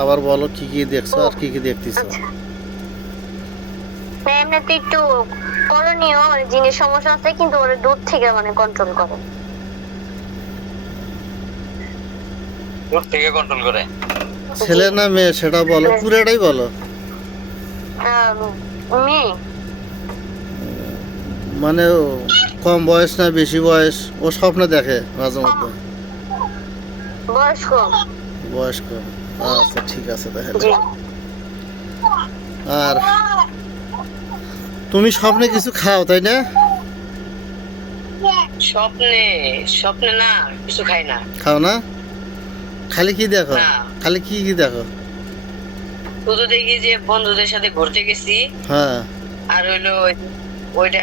আবার বলো কি কি দেখছো আর কি কি দেখতেছো। আচ্ছা, না এমনিতে একটু করণীয়, মানে জিনের সমস্যা আছে কিন্তু ওরা দূর থেকে মানে কন্ট্রোল করে। দূর থেকে কন্ট্রোল করে। ছেলে না মেয়ে সেটা বলো, পুরাটাই বলো। মেয়ে। মানে কম বয়স না বেশি বয়স, ও স্বপ্ন দেখে মাঝে মধ্যে। বয়স কম। বয়স কম, আচ্ছা ঠিক আছে তাহলে। জি। আর তুমি স্বপ্নে কিছু খাও তাই না? স্বপ্নে? স্বপ্নে না, কিছু খাই না। খাও না? খালি কি দেখো? না, খালি কি কি দেখো? শুধু দেখি যে বন্ধুদের সাথে ঘুরতে গেছি, হ্যাঁ, আর হইলো ওইটা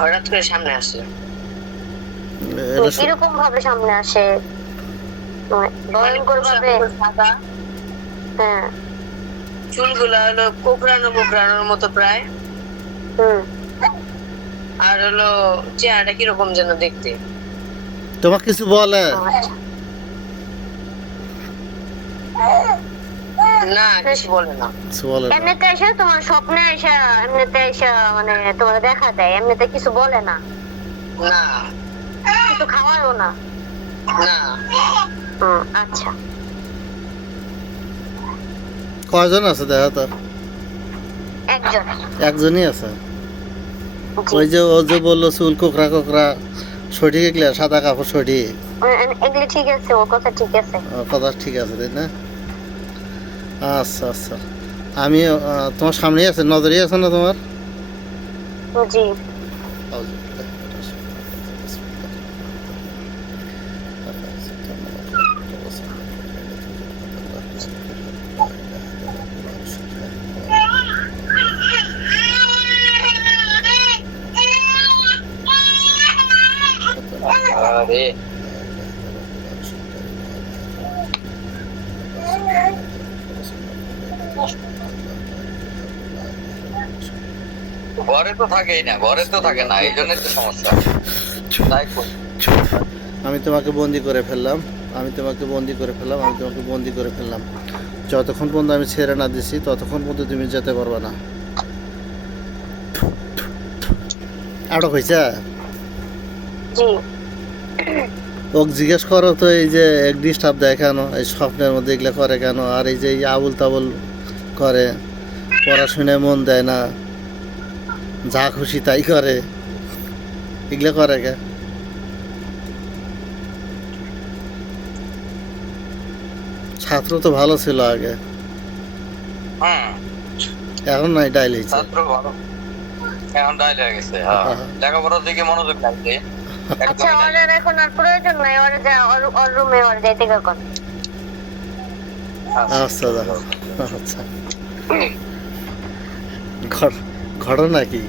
হঠাৎ করে সামনে আসলো। এটা কিরকম ভাবে সামনে আসে? ভয়ঙ্কর ভাবে? সাদা হ্যাঁ। চুলগুলা হলো কোকড়ানো কোকড়ানোর মতো প্রায়, হুম। আর হলো চেহারাটা কিরকম যেন দেখতে। তোমাকে কিছু বলে? আচ্ছা। না, কিছু বলে না। কিছু বলে না? এমনিতে এসে তোমার স্বপ্নে এসে এমনিতে এসে মানে তোমার দেখা দেয়, এমনিতে কিছু বলে না, না কিছু খাওয়ারও না? না। আচ্ছা। কয়জন আছে দেখো তো? একজন। একজনই আছে। জি। ওই যে ও যে বললো চুল কোকড়া কোকড়া, সঠিক এগুলা সাদা কাপড় সঠিক? এগুলি ঠিক আছে, ওর কথা ঠিক আছে। কথা ঠিক আছে তাই না? আচ্ছা আচ্ছা, আমি তোমার সামনেই আছে, নজরেই আছে না তোমার? জি। আরে ঘরে তো থাকেই না, ঘরে তো থাকে না, এই জন্যই তো সমস্যা। তাই করি। আমি তোমাকে বন্দি করে ফেললাম, আমি তোমাকে বন্দি করে ফেললাম, আমি তোমাকে বন্দি করে ফেললাম। যতক্ষণ পর্যন্ত আমি ছেড়ে না দিছি ততক্ষণ পর্যন্ত তুমি যেতে পারবে না। আটক হয়েছে? জি। ওকে জিজ্ঞেস করো তো, এই যে এক ডিস্টার্ব দেয় কেন, এই স্বপ্নের মধ্যে এগুলো করে কেন, আর এই যে এই আবুল তাবুল করে, পড়াশোনায় মন দেয় না, যা খুশি তাই করে, এগুলো করে কে? ছাত্র তো ভালো ছিল আগে, হুম, এখন নাই ডাইল হয়েছে। ছাত্র ভালো, এখন ডাইল হয়ে গেছে। হ্যাঁ, লেখাপড়ার দিকে মনোযোগ লাগছে। আচ্ছা, ওদের এখন আর প্রয়োজন নাই, ওরা যা ওর রুমে ওর যাইতে কখন? আচ্ছা দেখো, আচ্ছা ঘটনা কি?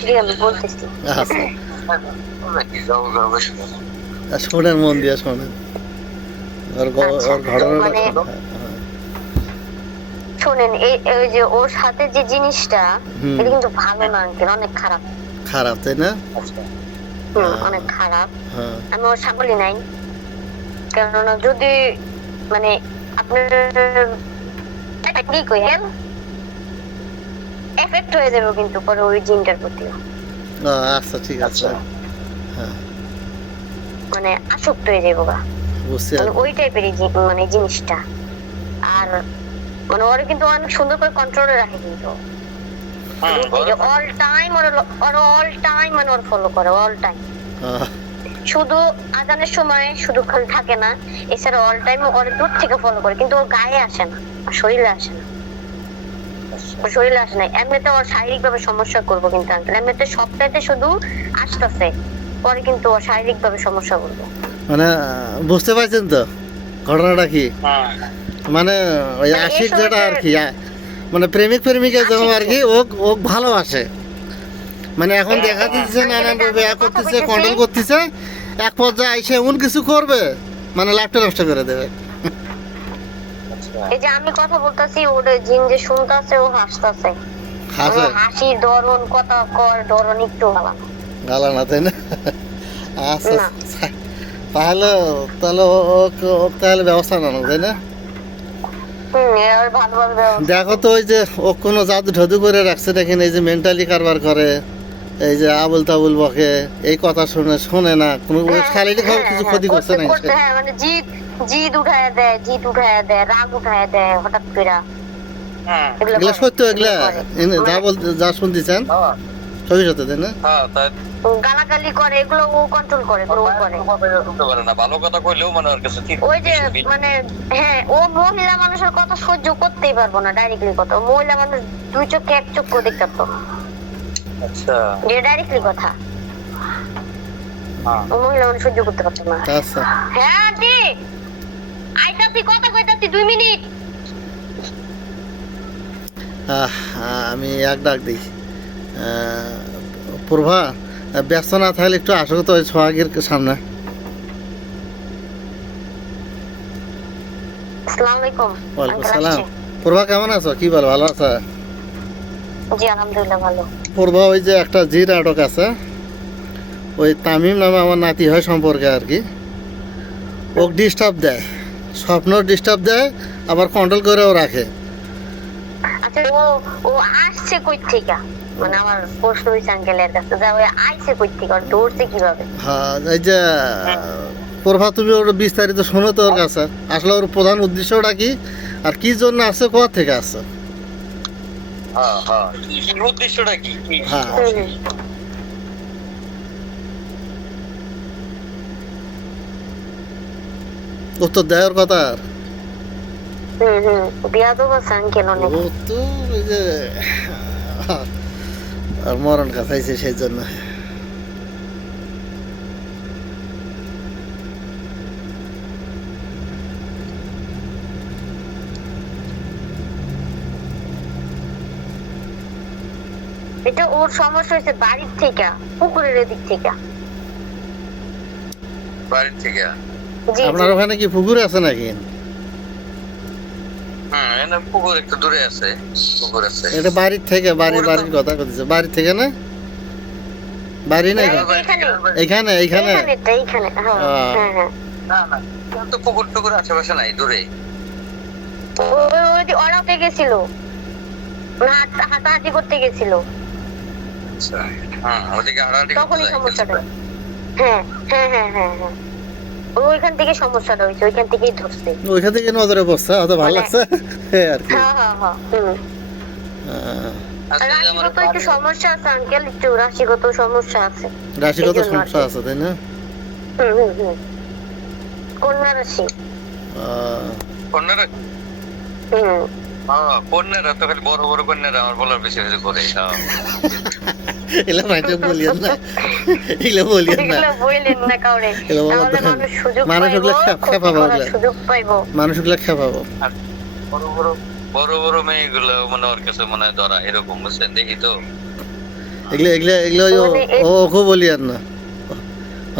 জি, আমি বলতেছি। আচ্ছা, শোনেন, মন দিয়ে শোনেন, ওর আচ্ছা, ওর ঘটনাটা। মানে হ্যাঁ, শোনেন, এই যে ওর সাথে যে জিনিসটা, হুম। এটা কিন্তু ভালো না আঙ্কেল, অনেক খারাপ। খারাপ তাই না? অনেক খারাপ। হ্যাঁ, আমি ওর সাগলি নাই, কেননা যদি মানে আপনার কি কইেন এফেক্ট হয়ে যাবে কিন্তু পরে ওই জিনটার প্রতিও, আচ্ছা ঠিক আছে। হ্যাঁ, মানে আসক্ত হয়ে যাবো গা, বুঝছি মানে আর ওই টাইপের মানে জিনিসটা। আর মানে ওরা কিন্তু অনেক সুন্দর করে কন্ট্রোলে রাখে, কিন্তু অল টাইম অল টাইম মানে ওর ফলো করে অল টাইম। শুধু আজানের সময় শুধু খালি থাকে না, এছাড়া অল টাইম ওর দূর থেকে ফলো করে, কিন্তু ওর গায়ে আসে না, ওর শরীরে আসে না, ওর শরীরে আসে না। এমনিতে ওর শারীরিক ভাবে সমস্যা করবো কিন্তু আঙ্কেল, এমনিতে সবটাইতে শুধু আসতেছে, পরে কিন্তু ওর শারীরিক ভাবে সমস্যা করবো। মানে বুঝতে পারছেন তো ঘটনাটা কি? মানে ওই মানে এই আশিক যেটা আর সময়টা- কি, মানে প্রেমিক প্রেমিকা যেমন আর কি, ও ও ভালোবাসে, মানে এখন দেখা দিচ্ছে নানান ভাবে করতেছে, কন্ট্রোল করতেছে, এক পর্যায়ে আইসে এমন কিছু করবে মানে লাইফটা নষ্ট করে দেবে। এই যে আমি কথা বলতেছি, ওর জিন যে শুনতেছে, ও হাসতেছে, হাসে? হাসি ধরন, কথা কর ধরন একটু আলাদা। গালা না তাই না? আচ্ছা না। তাহলে তাহলে ওকে তাহলে ব্যবস্থা নানো তাই না? এর ভালোভাবে ব্যবস্থা দেখো তো ওই যে ও কোনো জাদু ঠাদু করে রাখছে দেখেন, এই যে মেন্টালি কারবার করে, এই যে আবুল তাবুল বকে, এই কথা শোনে না কোনো, ওই শারীরিক ভাবে কিছু ক্ষতি করছে না করতে, হ্যাঁ মানে জিদ উঠায় দেয়, রাগ উঠায় দেয় হঠাৎ করে। এগুলা করে। সত্য, এগুলা যা শুনতেছেন হ্যাঁ সবই সত্য, তাই না? হ্যাঁ, তাই গালাগালি করে, এগুলো ও কন্ট্রোল করে, এগুলো ও করে। শুনতে পারে না, ভালো কথা কইলেও মানে ওর কাছে ঠিক ওই যে মানে হ্যাঁ, ও মহিলা মানুষের কথা সহ্য করতেই পারবো না, ডাইরেক্টলি কথা। ও মহিলা মানুষ দুই চোখে এক চোখ করে দেখতে পারতো না, আচ্ছা যে ডাইরেক্টলি কথা। হ্যাঁ ও মহিলা মানুষ সহ্য করতে পারতো না। আচ্ছা, হ্যাঁ আন্টি, আইতাছি, কথা কইতাছি, 2 মিনিট। আমি এক ডাক দিই। প্রভা, ব্যস্ত না থাকলে একটু আসো তো ওই সোহাগের সামনে। আসসালামু আলাইকুম। ওয়ালাইকুম আঙ্কেল সালাম। আসছে? প্রভা কেমন আছো? কি বলো, ভালো আছো? জি আলহামদুলিল্লাহ ভালো। প্রভা, ওই যে একটা জি নাটক আছে, ওই তামিম নামে আমার নাতি হয় সম্পর্কে আর কি, ওক ডিস্টার্ব দেয়, স্বপ্ন ডিস্টার্ব দেয়, আবার কন্ট্রোল করেও রাখে। আচ্ছা, ও আসছে কই থেকে? মানে আমার প্রশ্ন হইছে আঙ্কেলের কাছে, যে ওই আইছে কই থেকে, আর ধরছে কিভাবে? হ্যাঁ, এই যে প্রভা, তুমি ওর বিস্তারিত শোনো তো ওর কাছে, আসলে ওর প্রধান উদ্দেশ্যটা কি আর কি জন্য আসছে, কোথা থেকে আসছে? হ্যাঁ হ্যাঁ, কি উদ্দেশ্যটা কি? হ্যাঁ, উত্তর দেয় ওর কথা। বিয়াদব আছে আঙ্কেল অনেক। ও তো ওই যে আর মরণ কাছাইছে সেই জন্য। এটা ওর সমস্যা হয়েছে বাড়ির থেকে, পুকুরের এদিক থেকে। বাড়ির থেকে? জি আপনার ওখানে কি পুকুর আছে নাকি? এনে পুকুর একটু দূরে আছে, পুকুর আছে। এটা বাড়ির থেকে, বাড়ির কথা বলতেছে, বাড়ির থেকে না? বাড়ি না এখানে? এইখানে এইখানে এইখানে হ্যাঁ হ্যাঁ হ্যাঁ। না না, তো পুকুর টুকুর আশেপাশে নাই, দূরে। ওই ওরাতে গেছিল, হাঁটাহাঁটি করতে গেছিল, আচ্ছা ওদিকে হাঁটাহাঁটি করতে তখনই যায়। সমস্যাটা। হ্যাঁ হ্যাঁ হ্যাঁ হ্যাঁ হ্যাঁ, ওইখান থেকে সমস্যাটা হয়েছে, ওইখান থেকেই ধরছে। ওইখান থেকে নজরে পড়ছে, অত ভালো লাগছে এই আর কি। হ্যাঁ হ্যাঁ হ্যাঁ আচ্ছা, যে আমার রাশিগত একটু সমস্যা আছে আঙ্কেল, একটু রাশিগত সমস্যা আছে। রাশিগত এই জন্য সমস্যা আর কি। আছে, তাই না? কন্যা রাশি। কন্যারা, হুম কন্যারা তো খালি বড় বড় কন্যারা আমার বলার বেশি বেশি করে। এগুলো মাইতে বলিয়েন না, এগুলো বলিয়েন না, এগুলো বললেন না কাউরে, এগুলো তাহলে বলতে- মানুষ সুযোগ মানুষ পাইবো, ওগুলো খেপাবো, ক্ষতি করার ওগুলো সুযোগ পাইবো। মানুষগুলো খেপাবো। বড় বড় বড় বড় মেয়েগুলো মানে ওর কাছে মনে হয় ধরা এরকম, বুঝছেন? দেখি তো। এগুলো এগুলো এগুলো মানে ওকে বলিয়েন না।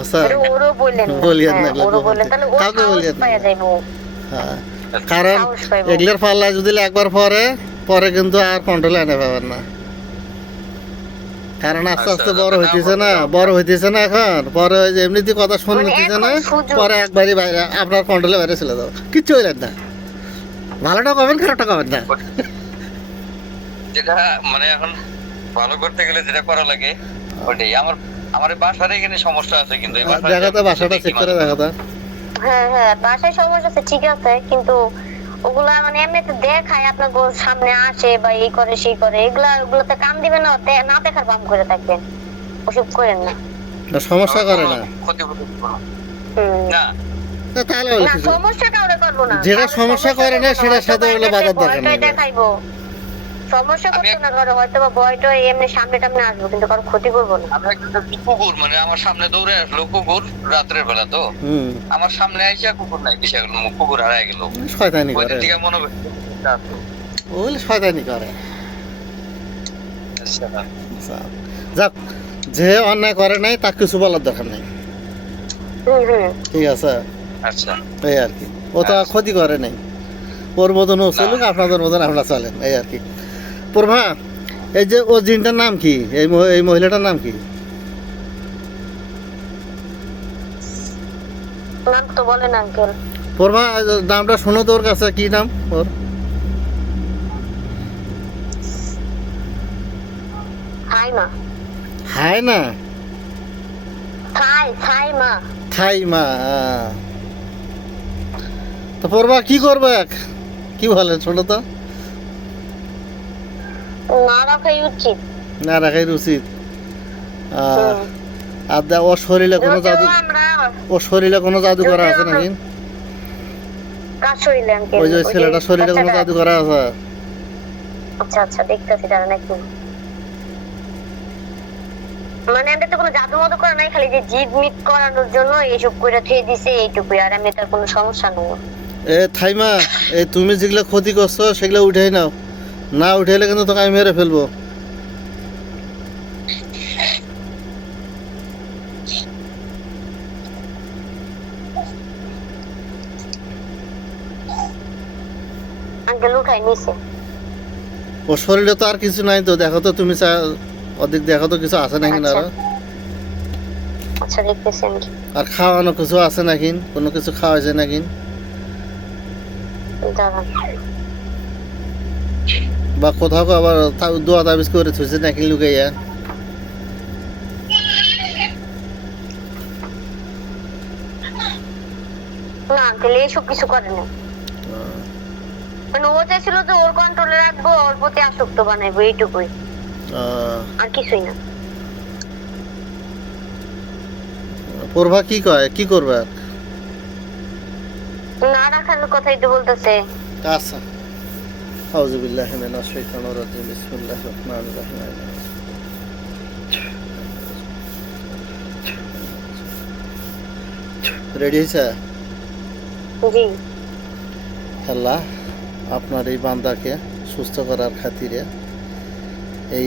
আচ্ছা, এটা ওরও বললেন না, বলিয়েন না হ্যাঁ, এগুলো ওরও বললেন, তাহলে ও কাউকে সাহস বলিয়েন না। পাইয়া যাইবো। হ্যাঁ, কারণ সাহস পাইবো। এগুলোর পাল্লায় যদি একবার পরে কিন্তু আর কন্ট্রোলে আনে পাবেন না, কারণ আস্তে আস্তে বড় হইতেছে না, বড় হইতেছে না এখন, পরে ওই যে এমনিতে কথা শুনে মানে নিতেছে না, এখন সুযোগ। পরে একবারই বাইরে আপনার কন্ট্রোলে বাইরে চলে যাও, কিচ্ছু হইলেন না, ভালোটা কবেন খারাপটা কবেন না। যেটা মানে এখন ভালো করতে গেলে যেটা করা লাগে ওইটাই। আমার এই বাসার এখানে সমস্যা আছে, কিন্তু এই বাসায় দেখাতে বাসাটা চেক করে দেখাতে। হ্যাঁ হ্যাঁ, বাসায় সমস্যা আছে ঠিক আছে, কিন্তু ওগুলা মানে এমনিতে দেখায়, আপনার সামনে আসে বা এই করে সেই করে, ওগুলাতে কান দিবেন না, না দেখার বাম করে থাকবেন, ওসব করেন না। না, সমস্যা করে না, ক্ষতি করতে পারবো না। হুম। না তা তাহলে বলে না, কিছু। সমস্যাটা ওরা করবো না, যেটা তাহলে সমস্যা করে না, সেটার সাথে হয়তো ওগুলো বাজার দরকার ভয়টাই নেই। দেখাইবো, সমস্যা করতো না কারো, হয়তো বা ভয়টা এমনি সামনে টামনে আসবো, কিন্তু কারো ক্ষতি করবো না। আমি একটা কুকুর মানে আমার সামনে দৌড়ে আসলো, কুকুর রাত্রের বেলা তো হুম, আমার সামনে আইসা কুকুর নাই, দিশা গেল, কুকুর হারায় গেল। শয়তানি ওই করে, দিকে মনে করছে ওগুলো শয়তানি করে। আচ্ছা, আচ্ছা, যাক, যে অন্যায় করে নাই তাকে কিছু বলার দরকার নেই, ঠিক আছে, আচ্ছা এই আর কি। ও তো আর ক্ষতি করে নাই, ওর মতন ও চলুক, আপনাদের মতন আপনারা চলেন, এই আর কি। প্রভা, এই যে ও জিনটার নাম কি, এই মহিলাটার নাম কি? নাম তো বলেন আঙ্কেল। প্রভা, নামটা শুনো তো ওর কাছে, কি নাম ওর? মা হায় না থাই মা থাই মা তো পড়বা কি করবে কি বলে ছোট তো না রাখাই উচিত। না রাখাই উচিত হুম। আর ওর শরীরে কোনো যদিও জাদু আমরা ওর শরীরে কোনো জাদু করা আছে যদিও নাকি কাজ শরীরে আঙ্কেল ওই যে ছেলেটার শরীরে কোনো জাদু করা আছে আচ্ছা আচ্ছা দেখতেছি তারা নাকি মানে এমনি তো কোনো জাদু মতো করা নাই, খালি যে জিদ মিট করানোর জন্য এইসব কইরা থুয়ে দিছে এইটুকুই, আর এমনি তার কোনো সমস্যা নেই। এ থাইমা এই তুমি যেগুলো ক্ষতি করছো সেগুলো উঠাই নাও, না উঠাইলে কিন্তু তোকে আমি মেরে ফেলবো। আঙ্কেল উঠাই নিছে। ওর শরীরে তো আর কিছু নাই তো, দেখো তো তুমি অধিক দেখো তো কিছু আছে নাকি না আরো? আচ্ছা দেখতেছি আমি। আর খাওয়ানো কিছু আছে নাকি, কোনো কিছু খাওয়াইছে নাকি, দাঁড়ান বা কোথাও আবার দোয়া তাবিজ করে থুইছে নাকি লুকাইয়া? না আঙ্কেল এইসব কিছু করে না, মানে ও চাইছিল যে ওর কন্ট্রোলে রাখবো, ওর প্রতি আসক্ত বানাইবো এইটুকুই, আর কিছুই না। পড়বা কি কয়, কি করবে? না রাখার কথাই তো বলতেছে। আচ্ছা আউযু বিল্লাহি মিনাশ শাইতানির রাজিম বিসমিল্লাহির রহমানির রহিম। রেডি হয়েছে? জি আল্লাহ আপনার এই বান্দাকে সুস্থ করার খাতিরে এই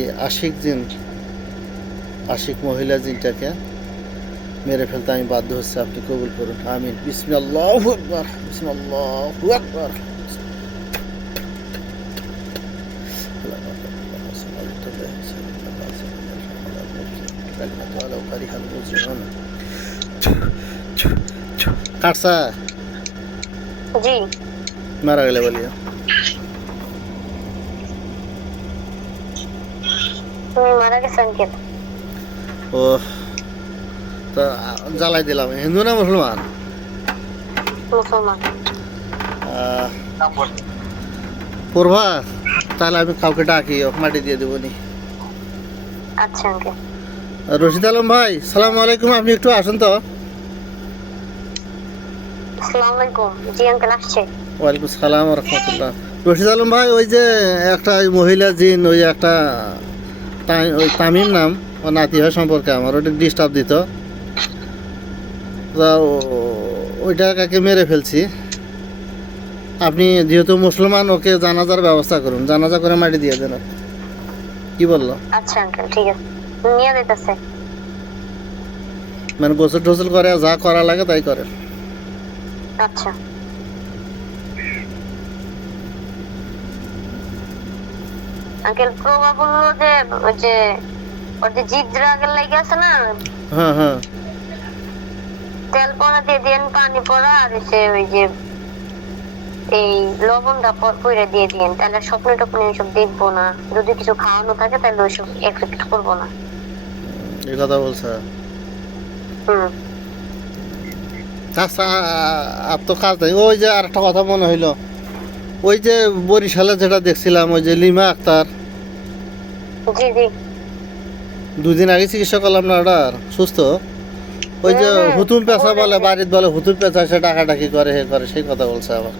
আশিক মহিলা জিনটাকে মেরে ফেলতে আমি বাধ্য হচ্ছে, আপনি কবুল করুন, আমিন। বিসমিল্লাহু আকবার, বিসমিল্লাহু আকবার। কাটসা জি মারা গেলে বলিও। তুমি মারা গেছে আঙ্কেল। ও তা জ্বালাই দিলাম। হিন্দু না মুসলমান? মুসলমান। নাম বল। পড়বা তাহলে আমি কাউকে ডাকি, মাটি দিয়ে দেবো নি। আচ্ছা আঙ্কেল। রশিদ আলম ভাই সালাম আলাইকুম, আপনি একটু আসেন তো। আসসালামু আলাইকুম। জি আঙ্কেল আসছে। ওয়ালাইকুম সালাম রহমতুল্লাহ। রশিদ আলম ভাই ওই যে একটা মহিলা জিন, ওই একটা ওই তামিম নাম, ও নাতি হয় সম্পর্কে আমার, ওটা ডিস্টার্ব দিত, তা ওইটা কাকে মেরে ফেলছি। আপনি যেহেতু মুসলমান, ওকে জানাজার ব্যবস্থা করুন, জানাজা করে মাটি দিয়ে দেন। কি বললো? আচ্ছা আঙ্কেল ঠিক আছে, নিয়ে দিতেছে। মানে গোসল টোসল করে, যা করা লাগে তাই করে। আচ্ছা আঙ্কেল প্রভা বললো যে ওই যে ওর যে জিদ রাগের লাগে আছে না, হ্যাঁ হ্যাঁ তেল পড়া দিয়ে দিয়েন, পানি পড়া, আর সে ওই যে এই লবণটা পরে দিয়ে দিয়েন, তাহলে স্বপ্ন টপ্ন এইসব দেখবো না, যদি কিছু খাওয়ানো থাকে তাহলে ওইসব এফেক্ট করবো না। এই কথা বলছে। হুম আচ্ছা আর তো কাজ নেই। ওই যে আর একটা কথা মনে হইলো, ওই যে বরিশালে যেটা দেখছিলাম, ওই যে লিমা আক্তার, জি জি দুদিন আগে চিকিৎসা করলাম না, ওটার সুস্থ। ওই যে হুতুম পেঁচা বলে, বাড়িতে বলে হুতুম পেঁচা, সে ডাকাডাকি করে, হে করে, সেই কথা বলছে আবার।